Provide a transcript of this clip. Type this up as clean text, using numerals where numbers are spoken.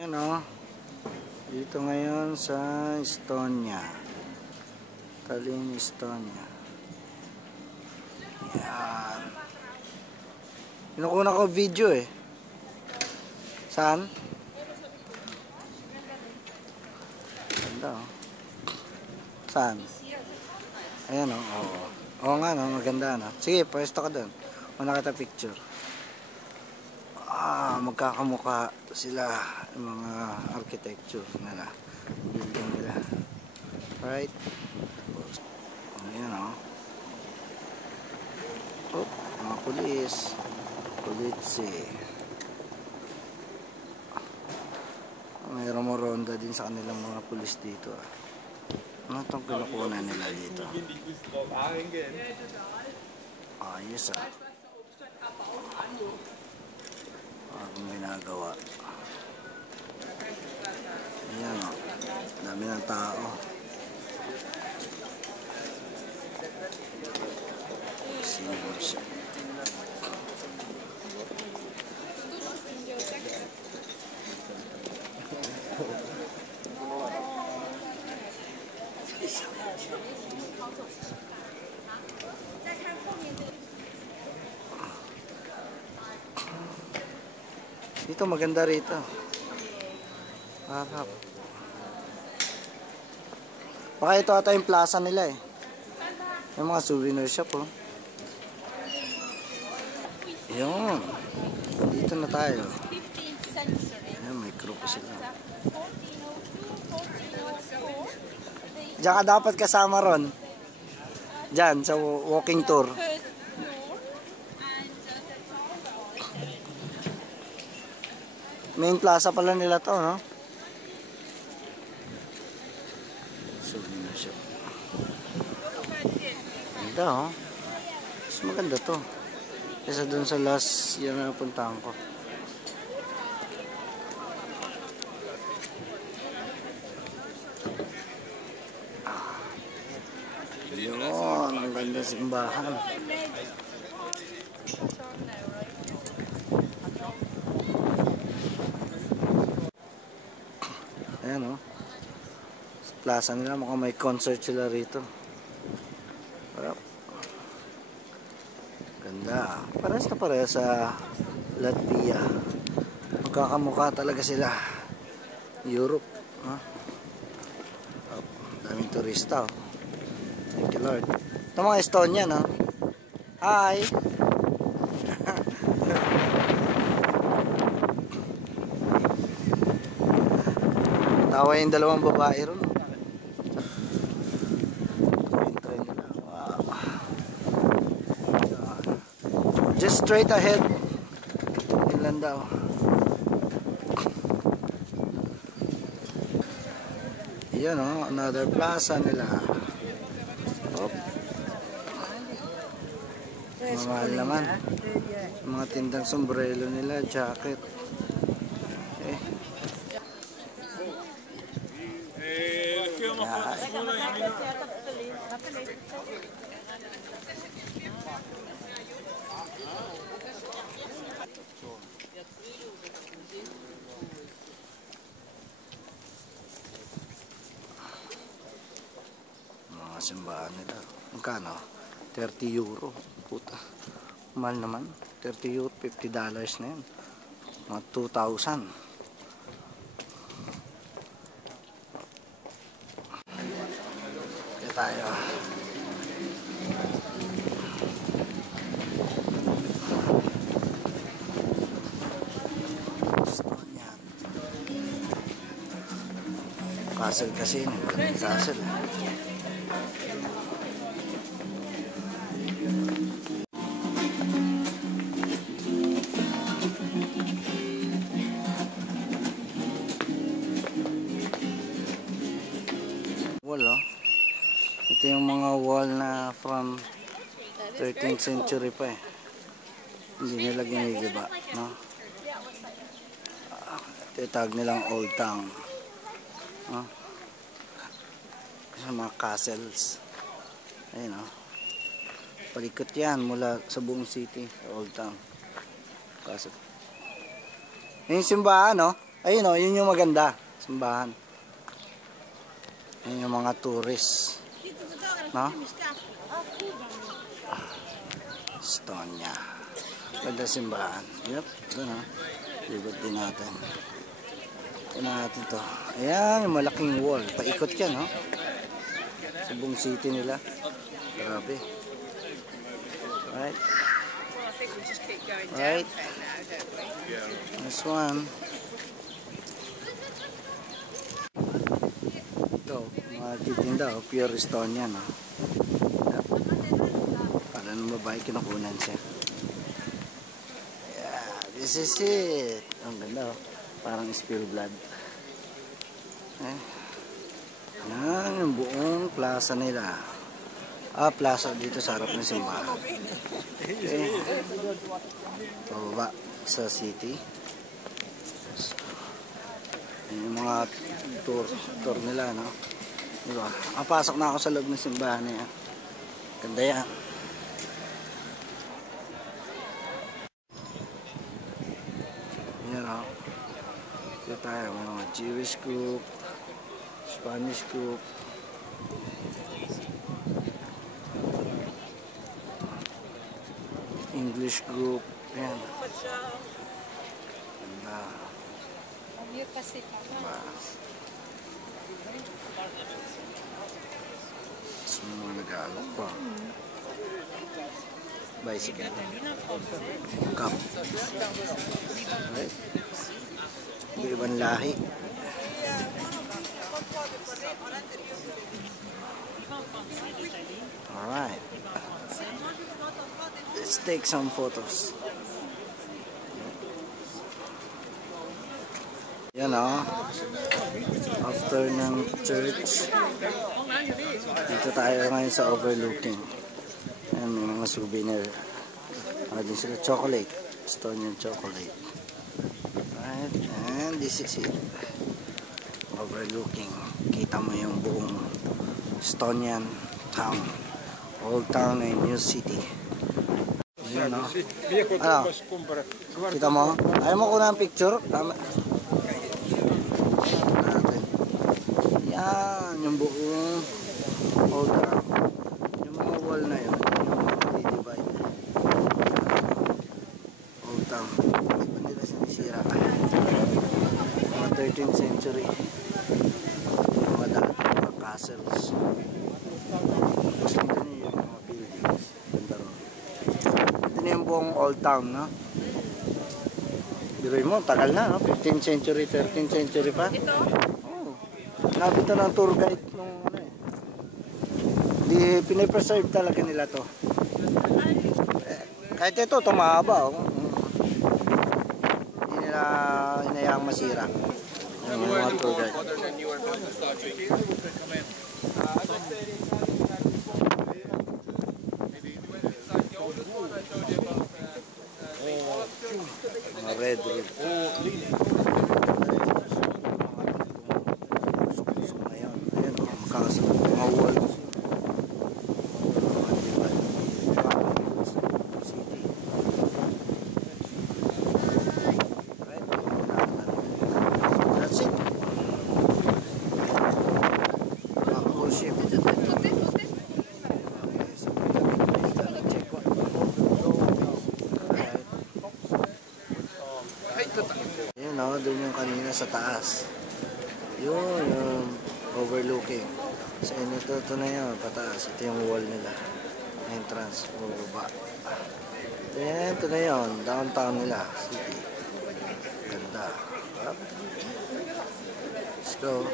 Yan o. Dito ngayon sa Estonia. Tallinn, Estonia. Yan. Pinukuna ko video eh. Saan? Ganda o. Saan? Ayan o. Oo. Oo nga no. Maganda no. Sige, pwesto ka dun. Una kita picture. Magkakamukha sila yung mga architecture nila, building nila, right? Ayan o. Mga pulis, polisi. Mayroong mo ronda din sa kanilang mga pulis dito. Ano itong kinukunan nila dito? Ayos Bagong ginagawa. Ayan o. Dami ng tao. Siya. Dito maganda rito. Harap. Baka ito ata yung plaza nila eh. Yung mga souvenir shop oh. Yun. Dito na tayo. Ayan, may group sila. Diyan ka dapat kasama ron. Diyan, sa walking tour. Main plaza pala nila to, no? Souvenir shop. Ganda, oh. Mas maganda to. Kesa dun sa last year na napuntahan ko. Yun, ang ganda simbahan. Ayan o. Sa plaza nila mukhang may concert sila rito. Ganda. Parehas na parehas sa Latvia. Magkakamukha talaga sila. Europe. Daming turista oh. Thank you Lord. Ito mga Estonian no? Hi! Tawa yung dalawang babae ron. Wow. Just straight ahead. Yun lang daw. Yun o, another plaza nila. Mahal naman. Mga tindang sombrero nila, jacket. Mga simbahan nila. Magkano? 30 euro. Puta. Mahal naman. 30 euro, $50 na yun. Mga 2,000. Kaya tayo. Castle kasi yun. Castle. Wall oh. Ito yung mga wall na from 13th century pa eh. Hindi nila ginigiba, no? Ito yung tawag nilang Old Town. Sa mga castles. Ayun o. Palikot yan mula sa buong city, Old Town. Castle. Yung simbahan, no? Ayun o, yun yung maganda. Simbahan. Ayun yung mga tourist. No? Estonia. Ganda simbahan. Yep, doon o. Libot din natin. Ito natin to. Ayan, yung malaking wall. Paikot yan, no? Sa buong city nila. Grabe. Right. Right. This one. Ito, mga titinda, pure Estonian, no? Para nung babae, kinukunan siya. Yeah, this is it. Ang ganda, oh. Parang spill blood. Yan, yung buong plaza nila. Plaza dito sa harap ng simbahan. Okay. Pababa sa city. Yan yung mga tour nila, no? Diba? Pasok na ako sa loob ng simbahan na yan. Ganda yan. Yan, no? Dito tayo, mga Jewish group, Spanish group, English group. Ayan. Ganda. Diba? Mas mga nag-aalok pa. Bicycle. Cup. Right? Ibang lahi. Alright. Let's take some photos. Yan o. After ng church, dito tayo ngayon sa overlooking. Yan, may mga souvenir. Din sila chocolate. Estonian chocolate. Right. And this is it. Overlooking. Kita mo yung buong Estonian town. Old town and new city. Yun, no? Ano? Kita mo? Ayaw mo ko ng picture? Yan, yung buong old town. Yung mga wall na yun, yung mga divide. Old town. Hindi pa nila sinisira. Mga 13th century. Mga dati, mga castles. Tapos nandun yung mga buildings. Ganda ron. Ito na yung buong old town, no? Biruin mo, tagal na, no? 15th century, 13th century pa. Ito? Oo. Nabit na ng tour guide nung ano eh. Hindi, pinipreserve talaga nila to. Kahit ito, tumahaba, oh. Hindi nila hinayang masira. Yung mga tour guide. Mga red roof. Ayan, ayan o, makakasal. Mga walls. City. Right? That's it. Mga cool ship. Yun o, doon yung kanina sa taas. Yun, yung overlooking. So, ito na yun, pataas. Ito yung wall nila. Entrance, bubaba. Then, ito na yun, downtown nila, city. Ganda. Let's go.